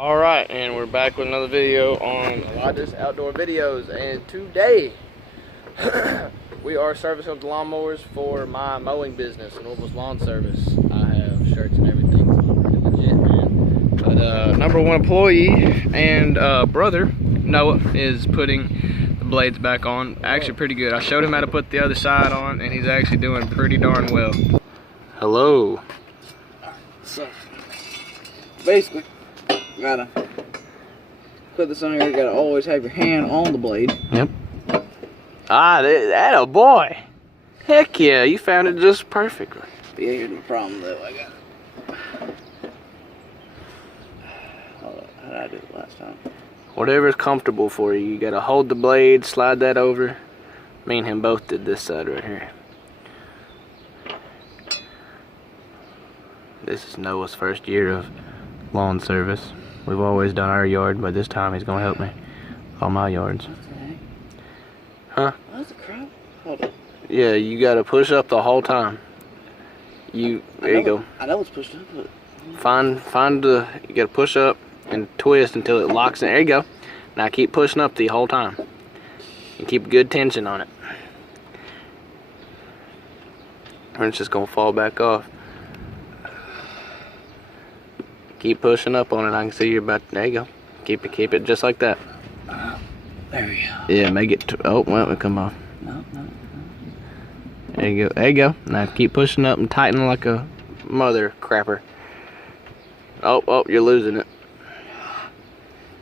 Alright, and we're back with another video on Elijah's Outdoor Videos, and today we are servicing up the lawnmowers for my mowing business, Norval's Lawn Service. I have shirts and everything, so I'm pretty legit, man. But #1 employee and brother, Noah, is putting the blades back on. Actually pretty good. I showed him how to put the other side on, and he's actually doing pretty darn well. Hello. So, basically, you gotta put this on here. You gotta always have your hand on the blade. Yep. Ah, that a boy. Heck yeah, you found it just perfectly. Yeah, here's the problem though. I got. How did I do it last time? Whatever's comfortable for you. You gotta hold the blade, slide that over. Me and him both did this side right here. This is Noah's first year of lawn service. We've always done our yard, but this time he's gonna help me on my yards. Okay. Huh? What's the crap? Hold on. Yeah, you gotta push up the whole time. There you go. I know it's pushed up, but You gotta push up and twist until it locks in. There you go. Now keep pushing up the whole time. And keep good tension on it. Or it's just gonna fall back off. Keep pushing up on it. I can see you're about. There you go. Keep it just like that. There we go. Yeah, make it. Oh, well, it come off. No. There you go. There you go. Now keep pushing up and tighten like a mother crapper. Oh, you're losing it.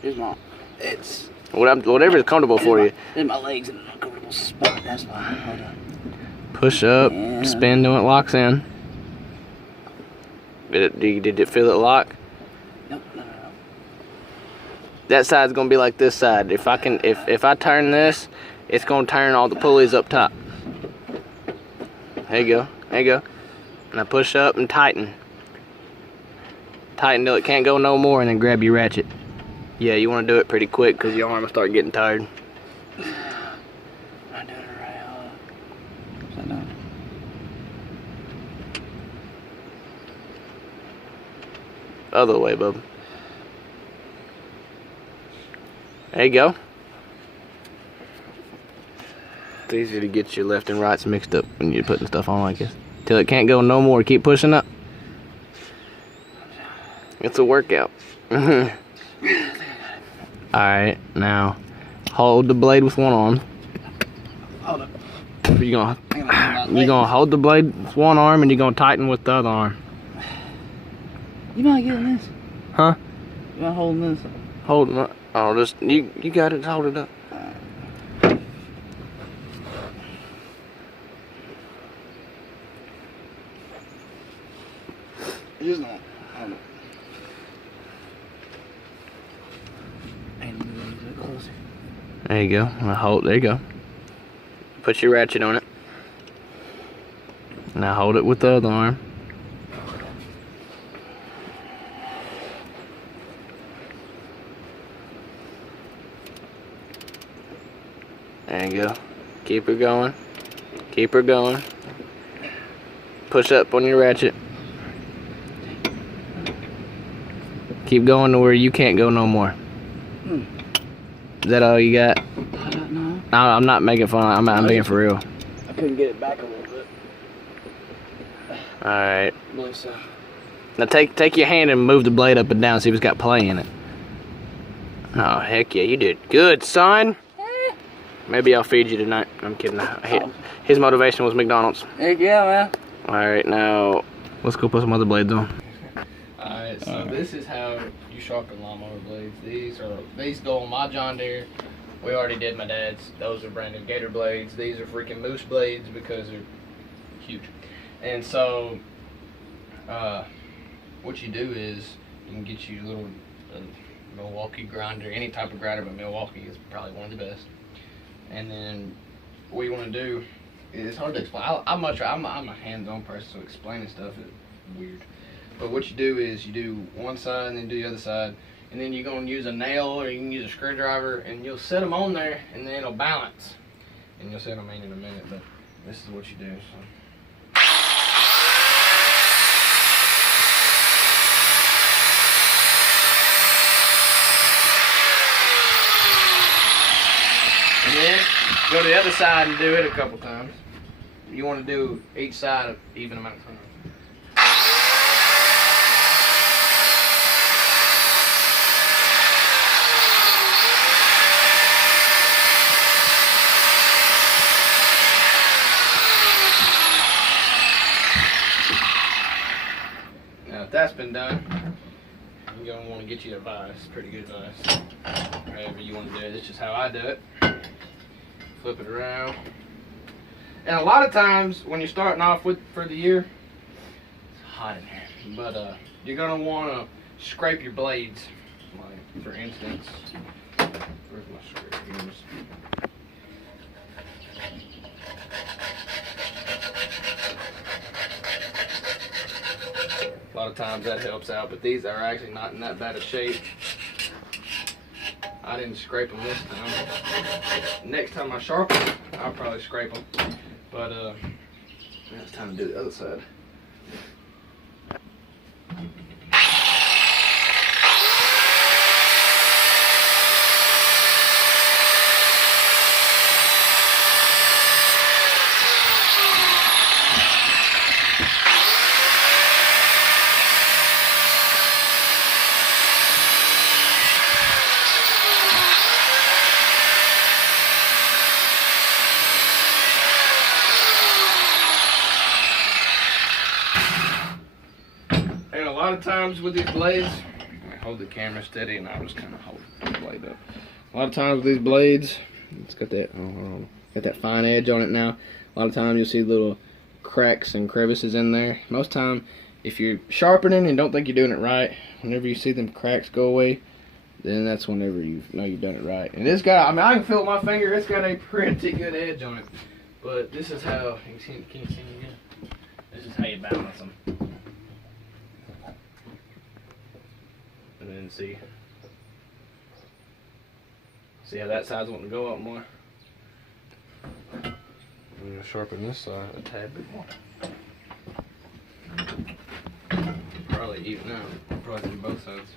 Here's my. It's. Whatever is comfortable for you. There's my legs in an uncomfortable spot. That's fine. Hold on. Push up, Yeah. spin till it locks in. Did it feel it lock? Nope. No. That side's gonna be like this side. If I turn this, it's gonna turn all the pulleys up top. There you go. Now push up and tighten. Tighten till it can't go no more, and then grab your ratchet. Yeah, you wanna do it pretty quick because your arm will start getting tired. I did it right. Upside down. Other way, bub. There you go. It's easy to get your left and rights mixed up when you're putting stuff on like this. Till it can't go no more. Keep pushing up. It's a workout. Alright, now hold the blade with one arm. Hold up. You're gonna hold the blade with one arm and you're gonna tighten with the other arm. You mind getting this? Huh? You mind holding this? Hold it. Oh, just you got it. Hold it up. It's just not. I don't know. Closer. There you go. Now there you go. Put your ratchet on it. Now hold it with the other arm. There you go. Keep her going. Keep her going. Push up on your ratchet. Keep going to where you can't go no more. Is that all you got? I don't know. No, I'm not making fun. I'm being for real. I couldn't get it back a little bit. Alright. I believe so. Now take your hand and move the blade up and down, see if it's got play in it. Oh, heck yeah, you did good, son. Maybe I'll feed you tonight. I'm kidding. His motivation was McDonald's. Heck yeah, man. Alright, now let's go put some other blades on. Alright, so this is how you sharpen lawnmower blades. These go on my John Deere. We already did my dad's. Those are brand new Gator blades. These are freaking Moose blades because they're huge. And so what you do is you can get you a little Milwaukee grinder, any type of grinder, but Milwaukee is probably one of the best. And then what you want to do is hard to explain. I'm a hands-on person, so explaining stuff is weird. But what you do is you do one side and then do the other side, and then you're going to use a nail or you can use a screwdriver, and you'll set them on there, and then it'll balance. And you'll set them in a minute, but this is what you do. So. Go to the other side and do it a couple times. You want to do each side an even amount of times. Now if that's been done, you're going to want to get you a vise, pretty good vise. However you want to do it, this is just how I do it. Flip it around. And a lot of times when you're starting off with for the year, it's hot in here, but you're going to want to scrape your blades. Like for instance, where's my scrape? A lot of times that helps out, but these are actually not in that bad of shape. I didn't scrape them this time. Next time I sharpen them, I'll probably scrape them. But now it's time to do the other side. And a lot of times with these blades, I hold the camera steady and I'll just kind of hold the blade up. A lot of times with these blades, it's got that got that fine edge on it now. A lot of times you'll see little cracks and crevices in there. Most time, if you're sharpening and don't think you're doing it right, whenever you see them cracks go away, then that's whenever you know you've done it right. And this got, I mean, I can feel it with my finger, it's got a pretty good edge on it. But this is how, can you see me again? This is how you balance them. And then see how that side's wanting to go up more. I'm going to sharpen this side a tad bit more. Probably even out. Probably do both sides.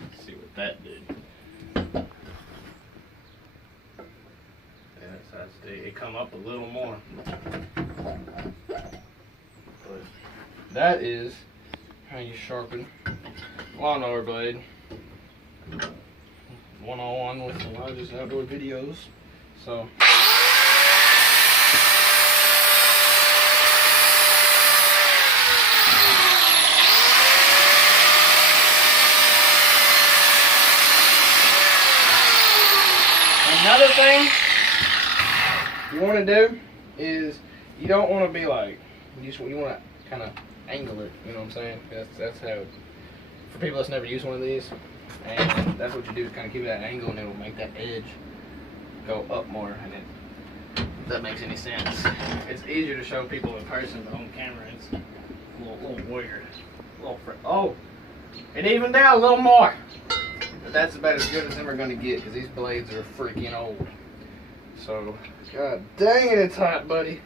Let's see what that did. It come up a little more. But that is how you sharpen lawnmower blade. 101 with the largest outdoor videos. So another thing you want to do is you don't want to be like, you want to kind of angle it, you know what I'm saying? That's how, for people that's never used one of these, and that's what you do is kind of keep it at an angle and it will make that edge go up more, and if that makes any sense. It's easier to show people in person than on camera. It's a little weird. Oh, it evened out a little more. But that's about as good as them are going to get because these blades are freaking old. So, god dang it, it's hot, buddy.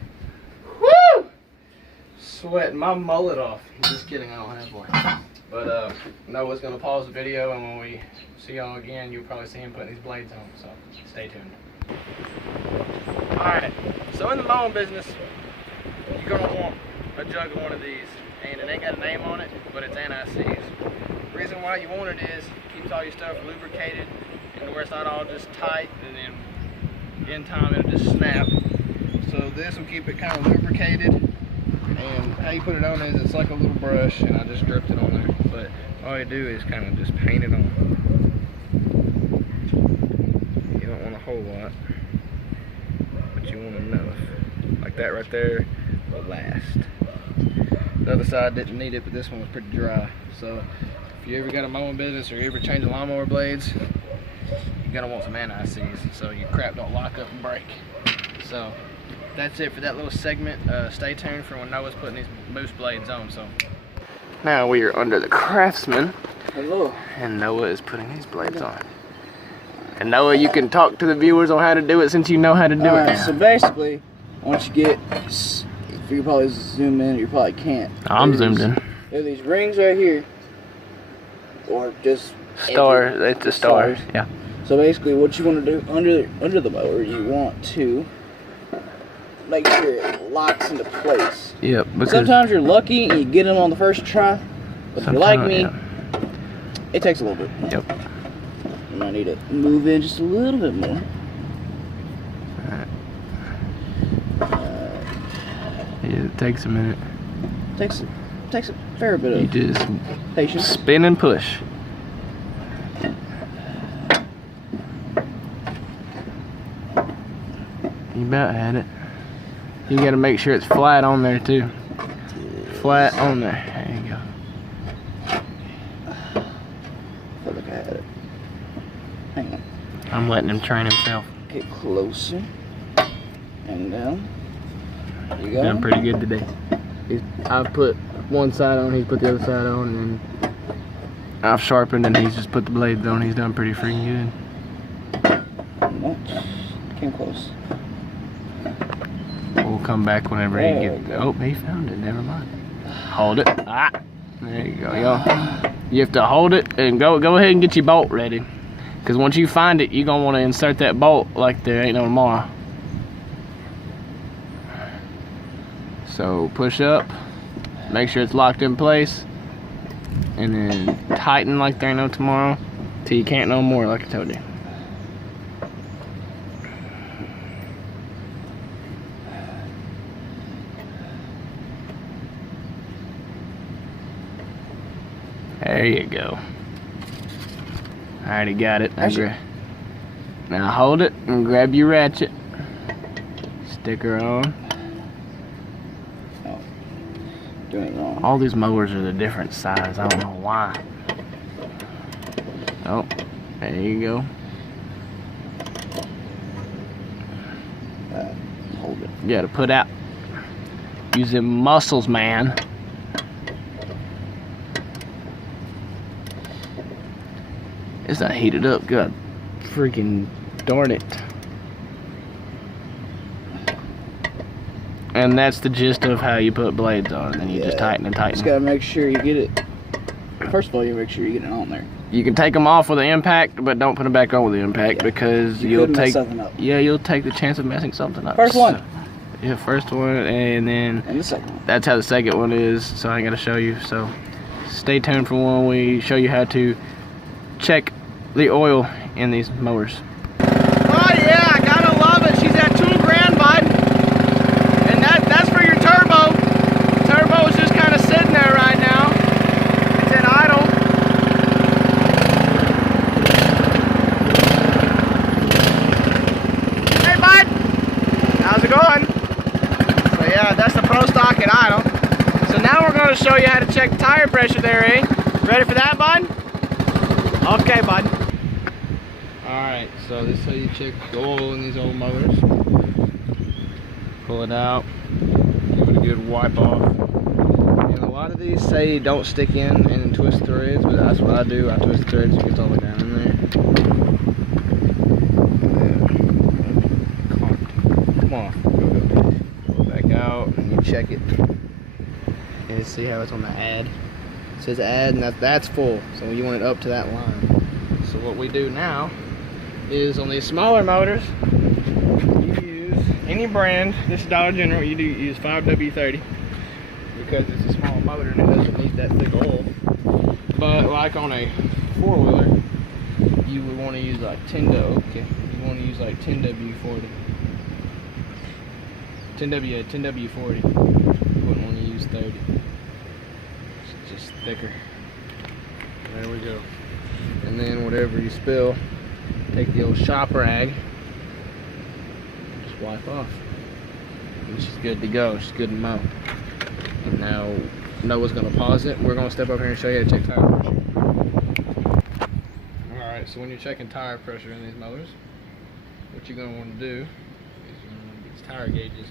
Woo! Sweating my mullet off. Just kidding, I don't have one. But Noah's gonna pause the video, and when we see y'all again, you'll probably see him putting these blades on. So stay tuned. All right. So in the mowing business, you're gonna want a jug of one of these, and it ain't got a name on it, but it's anti-seize. The reason why you want it is it keeps all your stuff lubricated, and where it's not all just tight, and then in time it'll just snap. So this will keep it kind of lubricated, and how you put it on is it's like a little brush, and I just dripped it on there. But all you do is kind of just paint it on. You don't want a whole lot, but you want enough. Like that right there will last. The other side didn't need it, but this one was pretty dry. So if you ever got a mowing business or you ever change the lawnmower blades, you're gonna want some anti-seize so your crap don't lock up and break. So that's it for that little segment. Stay tuned for when Noah's putting these moose blades on. So now we are under the Craftsman. Hello. And Noah is putting these blades on. And Noah, you can talk to the viewers on how to do it since you know how to do it. So basically, once you get if you probably zoom in, you probably can't. I'm zoomed in. There are these rings right here, or just Star. It's a star. stars. Yeah. So basically, what you want to do under the mower, you want to make sure it locks into place. Yep. Because sometimes you're lucky and you get them on the first try, but if you're like me, it takes a little bit. Yep. You might need to move in just a little bit more. Yeah, it takes a minute. Takes a fair bit of just patience. Spin and push. You about had it. You gotta make sure it's flat on there too. Flat on there. There you go. I feel like I had it. Hang on. I'm letting him train himself. Get closer. And down. There you go. Done pretty good today. I've put one side on, he's put the other side on, and I've sharpened and he's just put the blades on. He's done pretty freaking good. Nope. Came close. We'll come back whenever he gets. Oh, he found it. Never mind. Hold it. Ah, there you go, y'all. You have to hold it and go ahead and get your bolt ready, because once you find it, you're gonna want to insert that bolt like there ain't no tomorrow. So push up, make sure it's locked in place, and then tighten like there ain't no tomorrow till you can't no more, like I told you. There you go. I already got it. Now hold it and grab your ratchet. Stick her on. Oh, doing it wrong. All these mowers are the different size. I don't know why. Oh, there you go. Hold it. You gotta put out. Use them muscles, man. It's not heated up. God freaking darn it. And that's the gist of how you put blades on. And you just tighten and tighten. Just gotta make sure you get it. First of all, you make sure you get it on there. You can take them off with the impact, but don't put them back on with the impact, because you'll take you'll take the chance of messing something up. First one. Yeah, first one, and then And the second one. that's how the second one is. So I ain't gonna show you. So stay tuned for when we show you how to check the oil in these mowers. Oh yeah, I gotta love it. She's at $2 grand, bud. And that's for your turbo. Turbo is just kind of sitting there right now. It's in idle. Hey bud, how's it going? So yeah, that's the Pro Stock in idle. So now we're gonna show you how to check the tire pressure there, eh? Ready for that, bud? Okay, bud. Alright, so this is how you check the oil in these old motors. Pull it out, give it a good wipe off. And a lot of these say don't stick in and then twist threads, but that's what I do. I twist threads, it gets all the way down in there. Come on, go back out and you check it. And you see how it's on the add. It says add, and that's full, so you want it up to that line. So what we do now is on these smaller motors, you use any brand. This is Dollar General. You use 5W30 because it's a small motor and it doesn't need that thick oil. But like on a 4-wheeler, you would want to use like 10W. Okay, you want to use like 10W40. 10W40. You wouldn't want to use 30. It's just thicker. There we go. And then whatever you spill, take the old shop rag, just wipe off. And she's good to go. She's good to mow. And now Noah's gonna pause it. We're gonna step up here and show you how to check tire pressure. Alright, so when you're checking tire pressure in these motors, what you're gonna want to do is you're gonna want to get these tire gauges.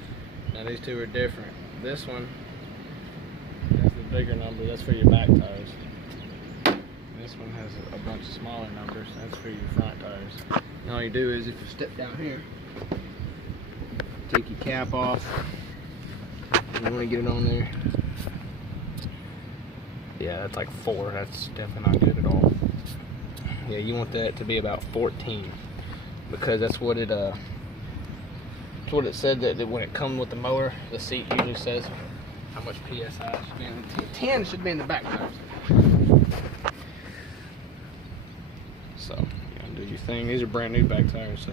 Now these two are different. This one, that's the bigger number, that's for your back tires. This one has a bunch of smaller numbers. That's for your front tires. And all you do is, if you step down here, take your cap off, You want to get it on there. Yeah, that's like 4. That's definitely not good at all. Yeah, you want that to be about 14, because that's what it said that when it comes with the mower, the seat usually says how much PSI should be in. 10 should be in the back tires. So, you gotta do your thing. These are brand new back tires, so.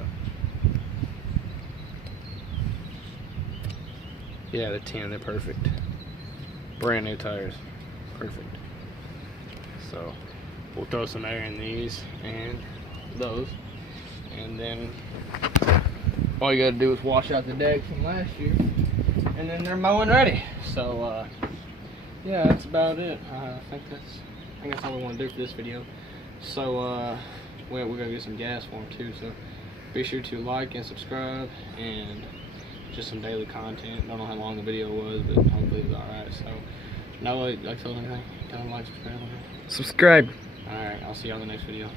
Yeah, the 10, they're perfect. Brand new tires. Perfect. So, we'll throw some air in these and those. And then all you gotta do is wash out the deck from last year. And then they're mowing ready. So, yeah, that's about it. I think that's all we want to do for this video. So, we're gonna get some gas for them too. So, be sure to like and subscribe, and just some daily content. Don't know how long the video was, but hopefully it was alright. So, no, like tell them anything. Tell them like, subscribe. Subscribe. Alright, I'll see you on the next video.